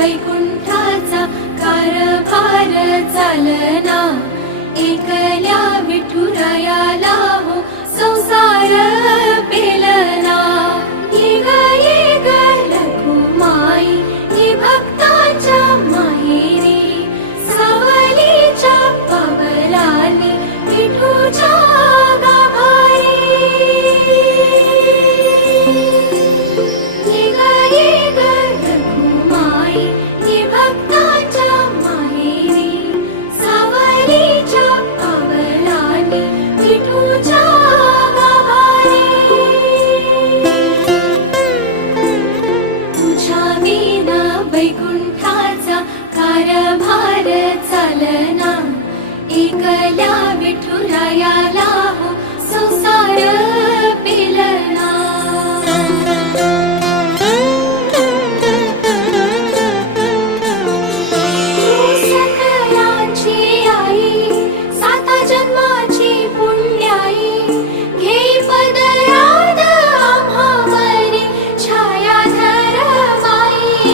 वैकुंठाचा कारभार चालना, एकल्या विठुरायाला हो संसार पेलना। ये ग रखुमाई ही भक्ताच्या माहेरी, सावलीच्या पावलांनी विठूच्या गाभारी। ये ग रखुमाई ही भक्ताच्या माहेरी, सावलीच्या पावलांनी विठूच्या गाभारी। तुझ्या विना वैकुंठाचा कारभार चालना, एकल्या विठुरायाला हो संसार पेलना। तू सकलांची आई, साता जन्माची पुण्याई, घेई पदरात आम्हावरी छायाधर माई।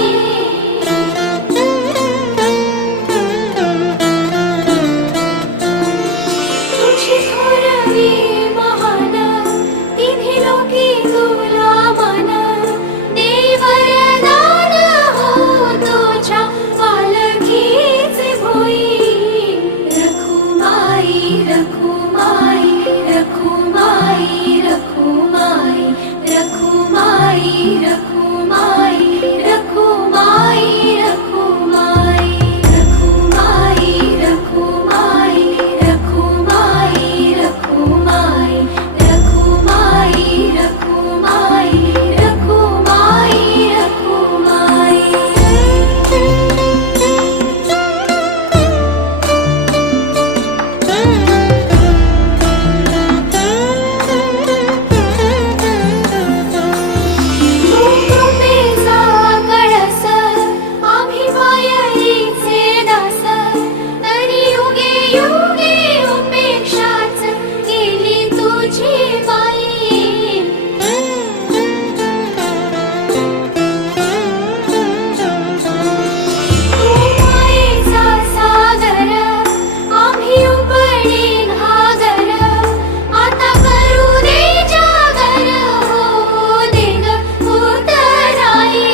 तुझी थोरवी महान, तिन्ही लोकी तुला मान, देई वरदान हो तुझ्या पालखीचे भोई। रखुमाई रखुमाई रखुमाई रखुमाई रखुमाई रखुमाई रखुमाई रखुमाई रखुमाई रखुमाई रखुमाई रखुमाई रखुमाई रखुमाई रखुमाई रखुमाई। तू कृपेचा कळस, आम्ही मायेचे दास, तरी युगे युगे उपेक्षाच केली तुझी बाई। तू मायेचा सागर, आम्ही उपडी घागर, आता करू दे जागर हो दे ग उतराई।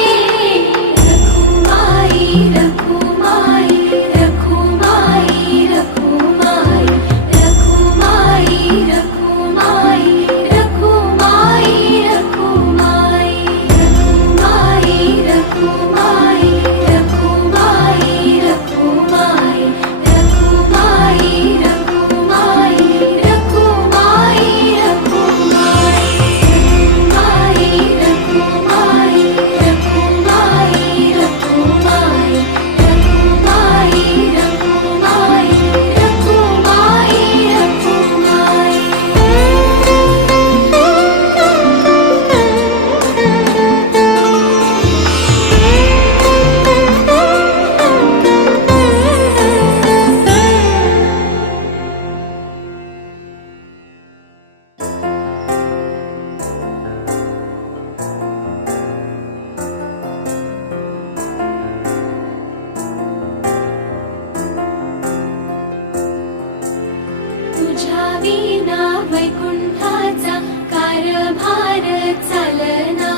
रखुमाई रखुमाई रखुमाई रखुमाई रखुमाई रखुमाई रखुमाई रखुमाई रखुमाई रखुमाई रखुमाई रखुमाई रखुमाई रखुमाई रखुमाई रखुमाई तुझ्या विना वैकुंठाचा कारभार चालना,